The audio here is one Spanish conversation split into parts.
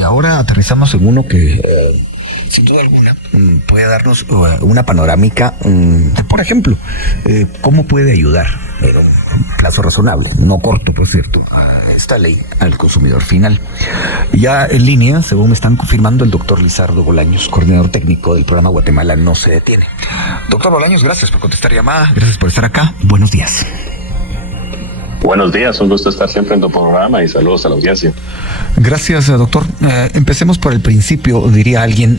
y ahora aterrizamos en uno que, sin duda alguna, puede darnos una panorámica de, por ejemplo, cómo puede ayudar en un plazo razonable, no corto, por cierto, a esta ley al consumidor final. Ya en línea, según me están confirmando, el doctor Lizardo Bolaños, coordinador técnico del programa Guatemala No Se Detiene. Doctor Bolaños, gracias por contestar llamada, gracias por estar acá. Buenos días. Buenos días, un gusto estar siempre en tu programa y saludos a la audiencia. Gracias, doctor. Empecemos por el principio, diría alguien.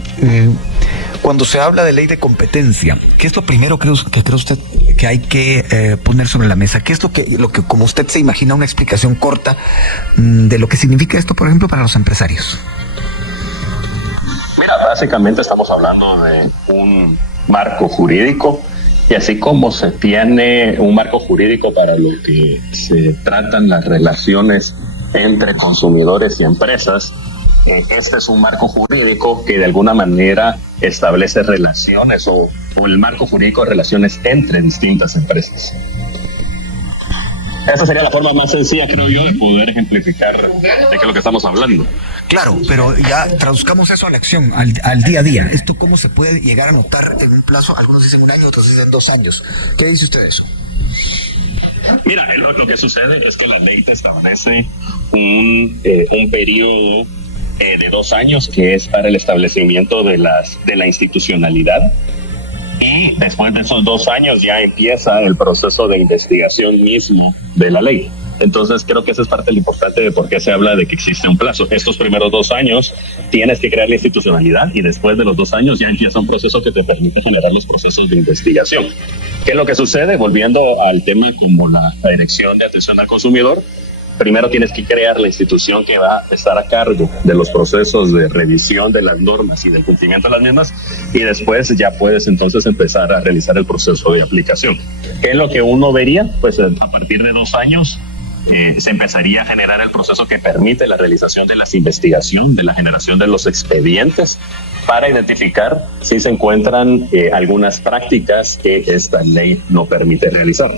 Cuando se habla de ley de competencia, ¿qué es lo primero que cree usted que hay que poner sobre la mesa? ¿Qué es lo que, como usted se imagina, una explicación corta de lo que significa esto, por ejemplo, para los empresarios? Mira, básicamente estamos hablando de un marco jurídico. Y así como se tiene un marco jurídico para lo que se tratan las relaciones entre consumidores y empresas, este es un marco jurídico que de alguna manera establece relaciones o el marco jurídico de relaciones entre distintas empresas. Esa sería la forma más sencilla, creo yo, de poder ejemplificar de qué es lo que estamos hablando. Claro, pero ya traduzcamos eso a la acción, al día a día. ¿Esto cómo se puede llegar a notar en un plazo? Algunos dicen 1 año, otros dicen 2 años. ¿Qué dice usted de eso? Mira, lo que sucede es que la ley te establece un periodo de 2 años que es para el establecimiento de la institucionalidad. Y después de esos 2 años ya empieza el proceso de investigación mismo de la ley. Entonces creo que esa es parte de lo importante de por qué se habla de que existe un plazo. Estos primeros 2 años tienes que crear la institucionalidad y después de los 2 años ya empieza un proceso que te permite generar los procesos de investigación. ¿Qué es lo que sucede? Volviendo al tema como la Dirección de Atención al Consumidor, primero tienes que crear la institución que va a estar a cargo de los procesos de revisión de las normas y del cumplimiento de las mismas, y después ya puedes entonces empezar a realizar el proceso de aplicación. ¿Qué es lo que uno vería? Pues a partir de 2 años se empezaría a generar el proceso que permite la realización de las investigaciones, de la generación de los expedientes para identificar si se encuentran algunas prácticas que esta ley no permite realizar.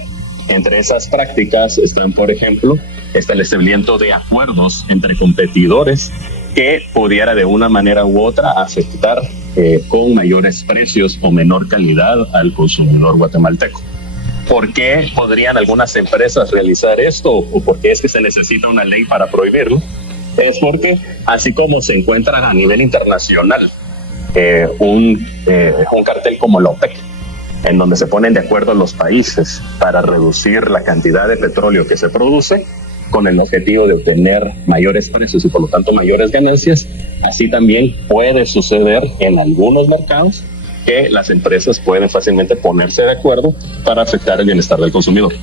Entre esas prácticas están, por ejemplo, establecimiento de acuerdos entre competidores que pudiera de una manera u otra afectar con mayores precios o menor calidad al consumidor guatemalteco. ¿Por qué podrían algunas empresas realizar esto o por qué es que se necesita una ley para prohibirlo? Es porque así como se encuentran a nivel internacional un cartel como la OPEC, en donde se ponen de acuerdo los países para reducir la cantidad de petróleo que se produce con el objetivo de obtener mayores precios y por lo tanto mayores ganancias, así también puede suceder en algunos mercados que las empresas pueden fácilmente ponerse de acuerdo para afectar el bienestar del consumidor.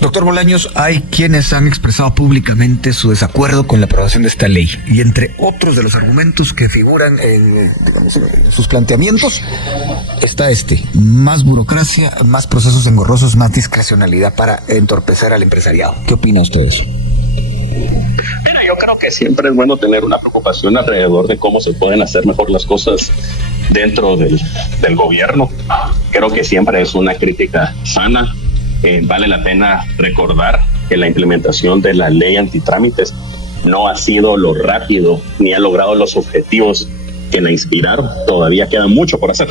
Doctor Bolaños, hay quienes han expresado públicamente su desacuerdo con la aprobación de esta ley y entre otros de los argumentos que figuran en, sus planteamientos está más burocracia, más procesos engorrosos, más discrecionalidad para entorpecer al empresariado. ¿Qué opina usted de eso? Mira, yo creo que siempre es bueno tener una preocupación alrededor de cómo se pueden hacer mejor las cosas dentro del gobierno. Creo que siempre es una crítica sana. Vale la pena recordar que la implementación de la ley antitrámites no ha sido lo rápido ni ha logrado los objetivos que la inspiraron. Todavía queda mucho por hacer.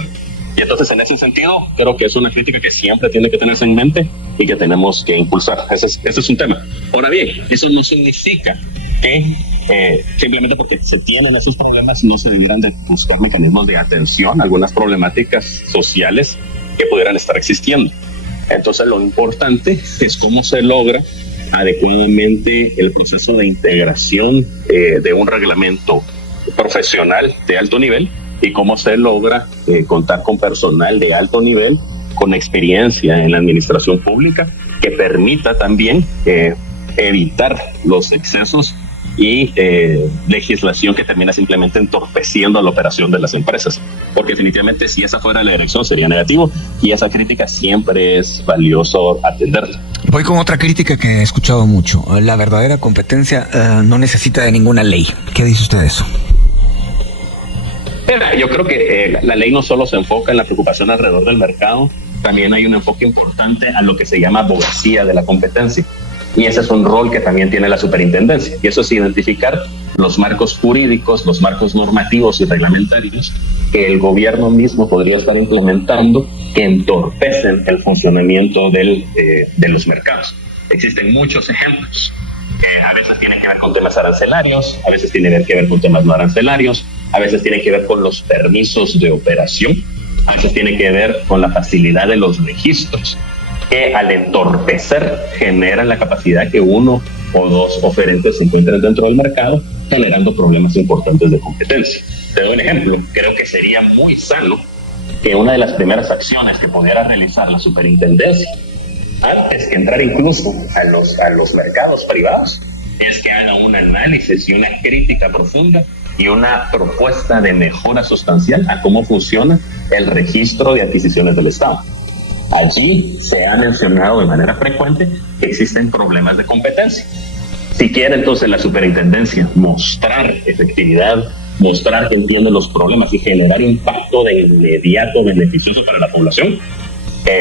Y entonces, en ese sentido, creo que es una crítica que siempre tiene que tenerse en mente y que tenemos que impulsar. Ese es un tema. Ahora bien, eso no significa que simplemente porque se tienen esos problemas no se debieran de buscar mecanismos de atención a algunas problemáticas sociales que pudieran estar existiendo. Entonces lo importante es cómo se logra adecuadamente el proceso de integración de un reglamento profesional de alto nivel y cómo se logra contar con personal de alto nivel con experiencia en la administración pública que permita también evitar los excesos y legislación que termina simplemente entorpeciendo la operación de las empresas. Porque definitivamente si esa fuera la dirección sería negativo y esa crítica siempre es valioso atenderla. Voy con otra crítica que he escuchado mucho. La verdadera competencia no necesita de ninguna ley. ¿Qué dice usted de eso? Yo creo que la ley no solo se enfoca en la preocupación alrededor del mercado, también hay un enfoque importante a lo que se llama abogacía de la competencia. Y ese es un rol que también tiene la superintendencia. Y eso es identificar los marcos jurídicos, los marcos normativos y reglamentarios que el gobierno mismo podría estar implementando que entorpecen el funcionamiento de los mercados. Existen muchos ejemplos. A veces tienen que ver con temas arancelarios, a veces tienen que ver con temas no arancelarios, a veces tienen que ver con los permisos de operación, a veces tiene que ver con la facilidad de los registros, que al entorpecer generan la capacidad que uno o dos oferentes se encuentren dentro del mercado, generando problemas importantes de competencia. Te doy un ejemplo. Creo que sería muy sano que una de las primeras acciones que pudiera realizar la superintendencia, antes que entrar incluso a los mercados privados, es que haga un análisis y una crítica profunda y una propuesta de mejora sustancial a cómo funciona el registro de adquisiciones del Estado. Allí se ha mencionado de manera frecuente que existen problemas de competencia. Si quiere entonces la superintendencia mostrar efectividad, mostrar que entiende los problemas y generar impacto de inmediato beneficioso para la población,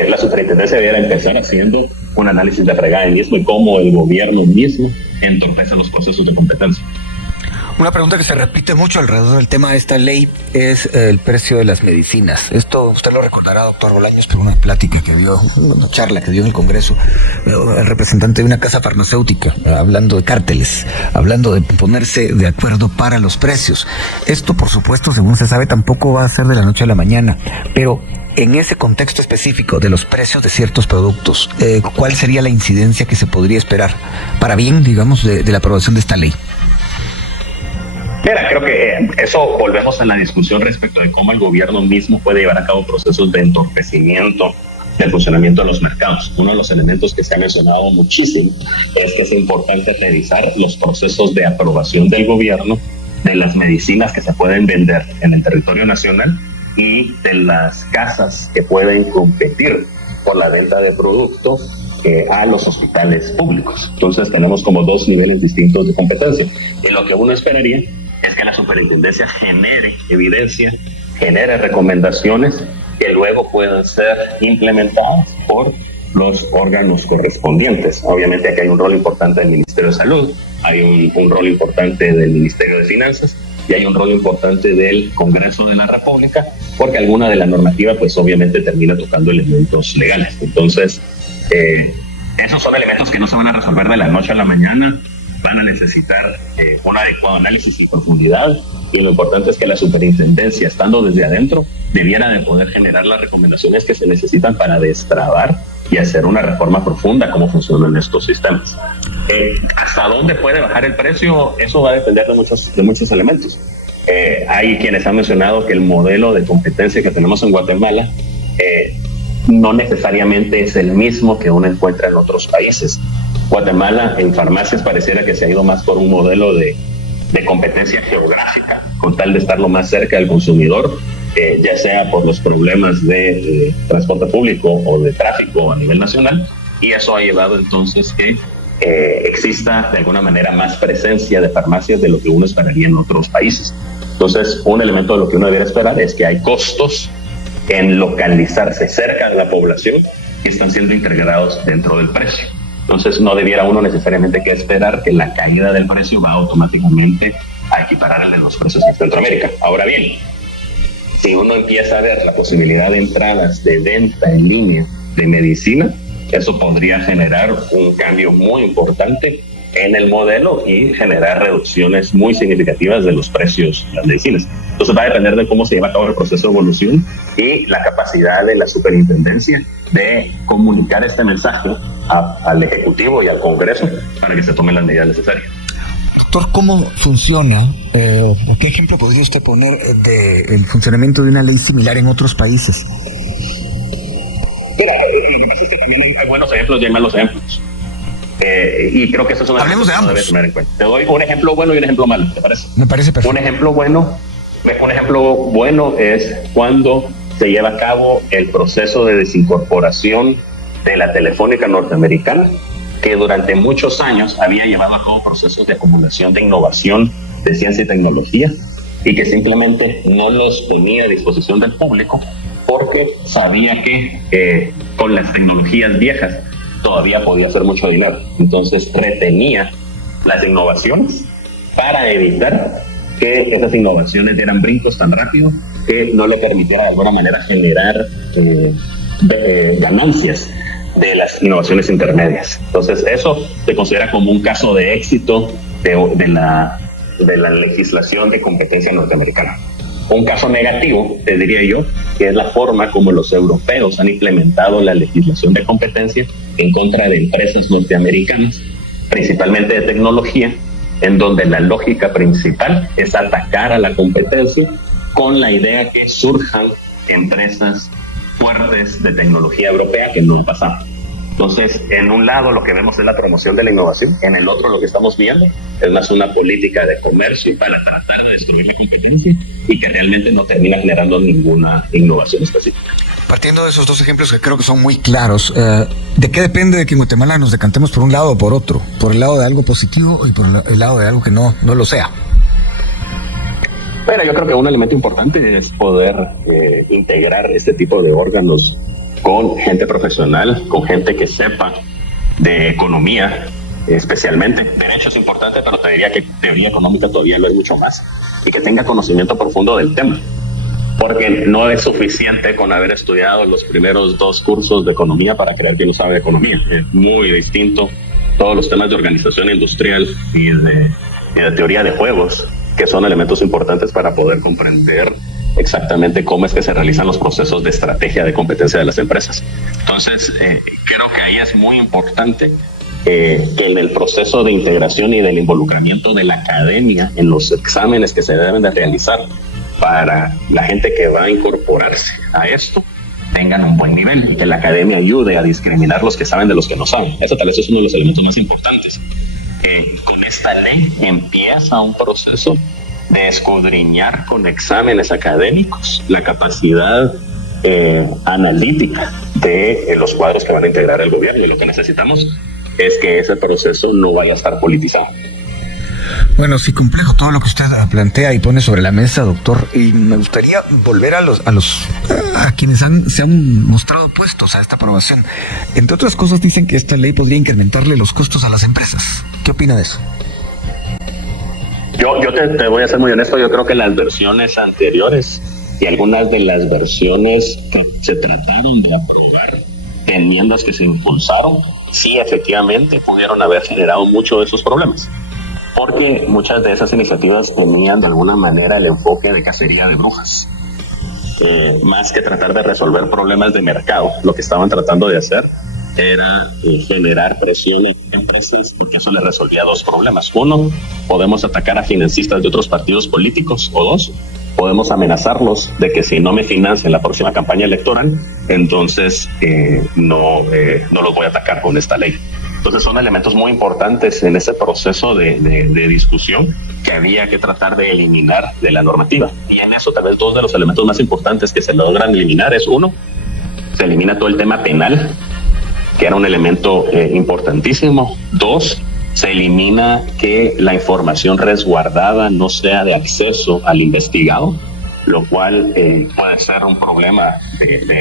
la superintendencia debería empezar haciendo un análisis de fregada mismo y cómo el gobierno mismo entorpece los procesos de competencia. Una pregunta que se repite mucho alrededor del tema de esta ley es el precio de las medicinas. Esto usted lo recordará, doctor Bolaños, por una plática que dio, una charla que dio en el Congreso, el representante de una casa farmacéutica, hablando de cárteles, hablando de ponerse de acuerdo para los precios. Esto, por supuesto, según se sabe, tampoco va a ser de la noche a la mañana, pero en ese contexto específico de los precios de ciertos productos, ¿cuál sería la incidencia que se podría esperar para bien, digamos, de la aprobación de esta ley? Mira, creo que eso volvemos a la discusión respecto de cómo el gobierno mismo puede llevar a cabo procesos de entorpecimiento del funcionamiento de los mercados. Uno de los elementos que se ha mencionado muchísimo es que es importante revisar los procesos de aprobación del gobierno de las medicinas que se pueden vender en el territorio nacional y de las casas que pueden competir por la venta de productos a los hospitales públicos. Entonces tenemos como dos niveles distintos de competencia. Y lo que uno esperaría es que la superintendencia genere evidencia, genere recomendaciones que luego puedan ser implementadas por los órganos correspondientes. Obviamente aquí hay un rol importante del Ministerio de Salud, hay un rol importante del Ministerio de Finanzas y hay un rol importante del Congreso de la República, porque alguna de la normativa pues obviamente termina tocando elementos legales. Entonces, esos son elementos que no se van a resolver de la noche a la mañana, van a necesitar un adecuado análisis y profundidad, y lo importante es que la superintendencia, estando desde adentro, debiera de poder generar las recomendaciones que se necesitan para destrabar y hacer una reforma profunda a cómo funcionan estos sistemas. ¿Hasta dónde puede bajar el precio? Eso va a depender de muchos elementos. Hay quienes han mencionado que el modelo de competencia que tenemos en Guatemala no necesariamente es el mismo que uno encuentra en otros países. Guatemala en farmacias pareciera que se ha ido más por un modelo de competencia geográfica, con tal de estar lo más cerca del consumidor, ya sea por los problemas de transporte público o de tráfico a nivel nacional, y eso ha llevado entonces que exista de alguna manera más presencia de farmacias de lo que uno esperaría en otros países. Entonces, un elemento de lo que uno debería esperar es que hay costos en localizarse cerca de la población que están siendo integrados dentro del precio. Entonces no debiera uno necesariamente que esperar que la caída del precio va automáticamente a equiparar al de los precios en Centroamérica. Ahora bien, si uno empieza a ver la posibilidad de entradas de venta en línea de medicina, eso podría generar un cambio muy importante en el modelo y generar reducciones muy significativas de los precios de las medicinas. Entonces va a depender de cómo se lleva a cabo el proceso de evolución y la capacidad de la superintendencia de comunicar este mensaje al Ejecutivo y al Congreso para que se tomen las medidas necesarias. Doctor, ¿cómo funciona o qué ejemplo podría usted poner del funcionamiento de una ley similar en otros países? Mira, lo que pasa es que también hay buenos ejemplos y hay malos ejemplos. Y creo que eso es una Hablemos de ambos. Debes tener en cuenta. Te doy un ejemplo bueno y un ejemplo malo, ¿te parece? Me parece perfecto. Un ejemplo bueno es cuando se lleva a cabo el proceso de desincorporación de la Telefónica norteamericana, que durante muchos años había llevado a cabo procesos de acumulación de innovación, de ciencia y tecnología, y que simplemente no los ponía a disposición del público porque sabía que con las tecnologías viejas todavía podía hacer mucho dinero. Entonces retenía las innovaciones para evitar que esas innovaciones dieran brincos tan rápido que no le permitiera de alguna manera generar ganancias de las innovaciones intermedias. Entonces eso se considera como un caso de éxito de la legislación de competencia norteamericana. Un caso negativo, te diría yo, que es la forma como los europeos han implementado la legislación de competencia en contra de empresas norteamericanas, principalmente de tecnología, en donde la lógica principal es atacar a la competencia con la idea que surjan empresas fuertes de tecnología europea que no han pasado. Entonces, en un lado lo que vemos es la promoción de la innovación, en el otro lo que estamos viendo es más una política de comercio para tratar de destruir la competencia y que realmente no termina generando ninguna innovación específica. Partiendo de esos dos ejemplos que creo que son muy claros, ¿de qué depende de que en Guatemala nos decantemos por un lado o por otro? ¿Por el lado de algo positivo y por el lado de algo que no lo sea? Bueno, yo creo que un elemento importante es poder integrar este tipo de órganos con gente profesional, con gente que sepa de economía, especialmente. Derecho es importante, pero te diría que teoría económica todavía lo es mucho más. Y que tenga conocimiento profundo del tema. Porque no es suficiente con haber estudiado los primeros 2 cursos de economía para creer que uno sabe de economía. Es muy distinto todos los temas de organización industrial y de teoría de juegos, que son elementos importantes para poder comprender exactamente cómo es que se realizan los procesos de estrategia de competencia de las empresas. Entonces, creo que ahí es muy importante que en el proceso de integración y del involucramiento de la academia en los exámenes que se deben de realizar para la gente que va a incorporarse a esto, tengan un buen nivel y que la academia ayude a discriminar los que saben de los que no saben. Eso tal vez es uno de los elementos más importantes. Con esta ley empieza un proceso de escudriñar con exámenes académicos la capacidad analítica de los cuadros que van a integrar el gobierno. Y lo que necesitamos es que ese proceso no vaya a estar politizado. Bueno, sí, complejo todo lo que usted plantea y pone sobre la mesa, doctor. Y me gustaría volver a quienes se han mostrado opuestos a esta aprobación. Entre otras cosas, dicen que esta ley podría incrementarle los costos a las empresas. ¿Qué opina de eso? Yo te voy a ser muy honesto. Yo creo que las versiones anteriores y algunas de las versiones que se trataron de aprobar, enmiendas que se impulsaron, sí, efectivamente, pudieron haber generado muchos de esos problemas. Porque muchas de esas iniciativas tenían de alguna manera el enfoque de cacería de brujas. Más que tratar de resolver problemas de mercado, lo que estaban tratando de hacer era generar presión en empresas, porque eso le resolvía 2 problemas. 1, podemos atacar a financistas de otros partidos políticos, o 2, podemos amenazarlos de que si no me financian la próxima campaña electoral, entonces no los voy a atacar con esta ley. Entonces son elementos muy importantes en ese proceso de discusión que había que tratar de eliminar de la normativa. Y en eso tal vez 2 de los elementos más importantes que se logran eliminar es 1, se elimina todo el tema penal, que era un elemento importantísimo. 2, se elimina que la información resguardada no sea de acceso al investigado, lo cual puede ser un problema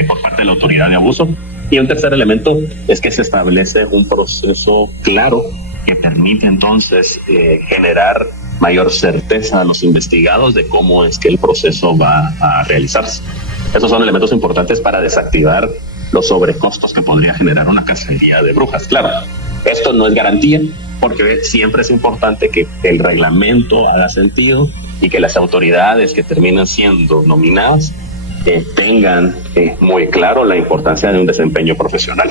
por parte de la autoridad de abuso. Y un tercer elemento es que se establece un proceso claro que permite entonces generar mayor certeza a los investigados de cómo es que el proceso va a realizarse. Esos son elementos importantes para desactivar los sobrecostos que podría generar una cacería de brujas. Claro, esto no es garantía, porque siempre es importante que el reglamento haga sentido y que las autoridades que terminan siendo nominadas tengan muy claro la importancia de un desempeño profesional.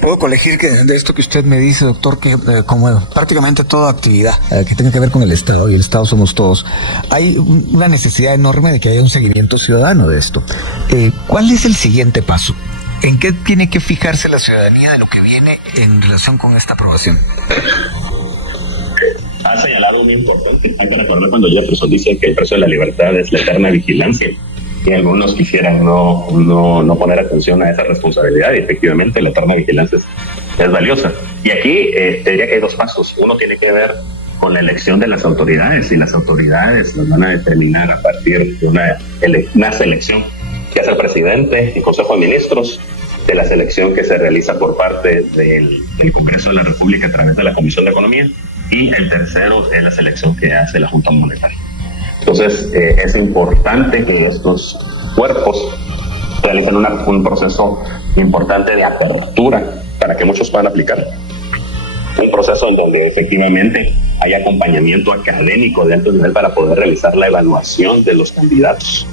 Puedo colegir que de esto que usted me dice, doctor, que como prácticamente toda actividad que tenga que ver con el Estado, y el Estado somos todos, hay una necesidad enorme de que haya un seguimiento ciudadano de esto. ¿Cuál es el siguiente paso? ¿En qué tiene que fijarse la ciudadanía de lo que viene en relación con esta aprobación? Ha señalado un importante. Hay que recordar cuando Jefferson dice que el precio de la libertad es la eterna vigilancia. Y algunos quisieran no poner atención a esa responsabilidad, y efectivamente la eterna vigilancia es valiosa. Y aquí te diría que hay 2 pasos. Uno tiene que ver con la elección de las autoridades, y las autoridades las van a determinar a partir de una selección que hace el presidente y Consejo de Ministros, de la selección que se realiza por parte del Congreso de la República a través de la Comisión de Economía, y el tercero es la selección que hace la Junta Monetaria. Entonces, es importante que estos cuerpos realicen un proceso importante de apertura para que muchos puedan aplicar. Un proceso en donde efectivamente hay acompañamiento académico de alto nivel para poder realizar la evaluación de los candidatos.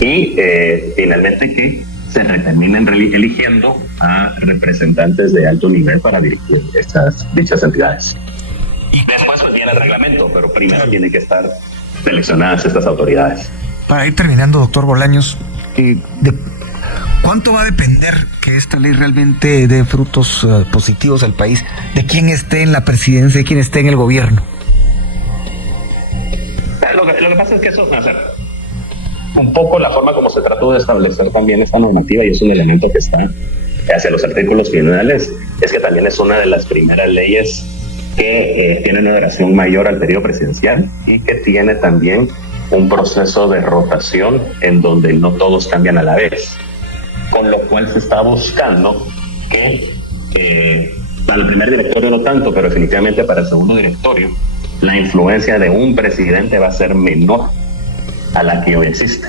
Y finalmente que se terminen eligiendo a representantes de alto nivel para dirigir dichas entidades. Y después pues viene el reglamento, pero primero tiene que estar seleccionadas estas autoridades. Para ir terminando, doctor Bolaños, ¿de cuánto va a depender que esta ley realmente dé frutos positivos al país? ¿De quién esté en la presidencia, de quién esté en el gobierno? Lo que pasa es que eso, o sea, un poco la forma como se trató de establecer también esta normativa, y es un elemento que está hacia los artículos finales, es que también es una de las primeras leyes que tiene una duración mayor al periodo presidencial y que tiene también un proceso de rotación en donde no todos cambian a la vez, con lo cual se está buscando que para el primer directorio no tanto, pero definitivamente para el segundo directorio la influencia de un presidente va a ser menor a la que hoy existe,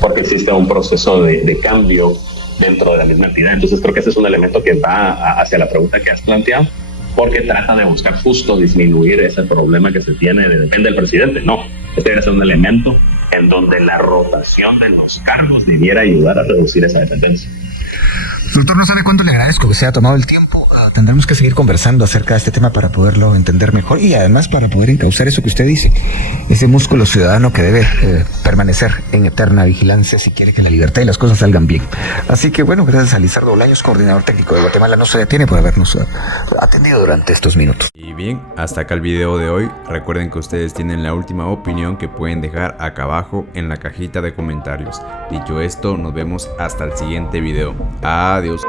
porque existe un proceso de cambio dentro de la misma entidad. Entonces creo que ese es un elemento que va hacia la pregunta que has planteado, porque trata de buscar justo disminuir ese problema que se tiene de depende del presidente. No, este debe ser un elemento en donde la rotación de los cargos debiera ayudar a reducir esa dependencia. Doctor, no sabe cuánto le agradezco que se haya tomado el tiempo. Tendremos que seguir conversando acerca de este tema para poderlo entender mejor y además para poder encauzar eso que usted dice, ese músculo ciudadano que debe permanecer en eterna vigilancia si quiere que la libertad y las cosas salgan bien. Así que bueno, gracias a Lizardo Bolaños, coordinador técnico de Guatemala No Se Detiene, por habernos atendido durante estos minutos. Y bien, hasta acá el video de hoy. Recuerden que ustedes tienen la última opinión que pueden dejar acá abajo en la cajita de comentarios. Dicho esto, nos vemos hasta el siguiente video. Adiós.